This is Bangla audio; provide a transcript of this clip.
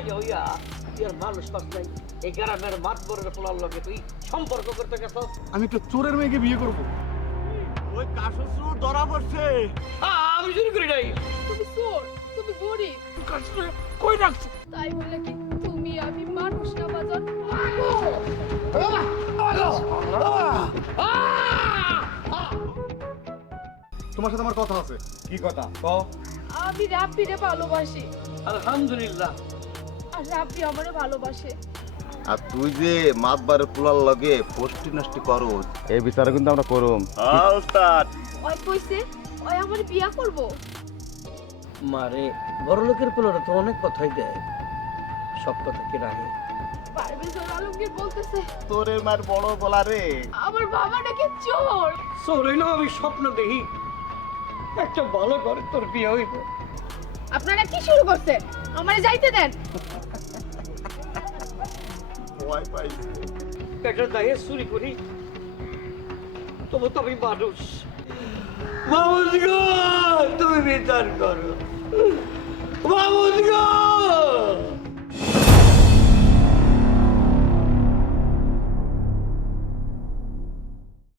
মাইয়া হইয়া তুই আর মানুষ পাস নাই এই গ্রামের মাতবরের পোলার লগে তুই সম্পর্ক করতে গেছ। আমি একটা চোরের মেয়েকে বিয়ে করব। ওই কাশসুর ধরা পড়ছে। আমি শুরু করি নাই। তুমি চোর, তুমি গরিব, কই রাখছ? তাই বলে কি তুমি আমি মানুষ না বাজান? তোমার সাথে আমার কথা আছে। কি কথা ক? আমি রাব্বিরে ভালোবাসি আলহামদুলিল্লাহ। আর রাব্বি আমারও ভালোবাসে। আর তুই যে মাতবারে পোলার লগে পোস্টি নষ্টি করো, এই বিচারে কিন্তু আমরা করুম। ওস্তাদ ওই কইছে ওই আমার বিয়া করব। মারে বড় লোকের পোলারা তো অনেক কথাই দেয়, সব কথা কি রাখে? পারভেজ আলমগীর বলতেছে তোরে মার বড় বলা রে। আমার বাবা নাকি চোর। চলে না, আমি স্বপ্ন দেখি একটা ভালো করে তোর বিয়ে হইব। আপনারা কি শুরু করছেন? আমারে যাইতে দেন। ভয় পাইছে। একটা দায়ে চুরি করি, তবু তো আমি মানুষ। মামুদ গো, তুমি বিচার করো। মামুদ গো।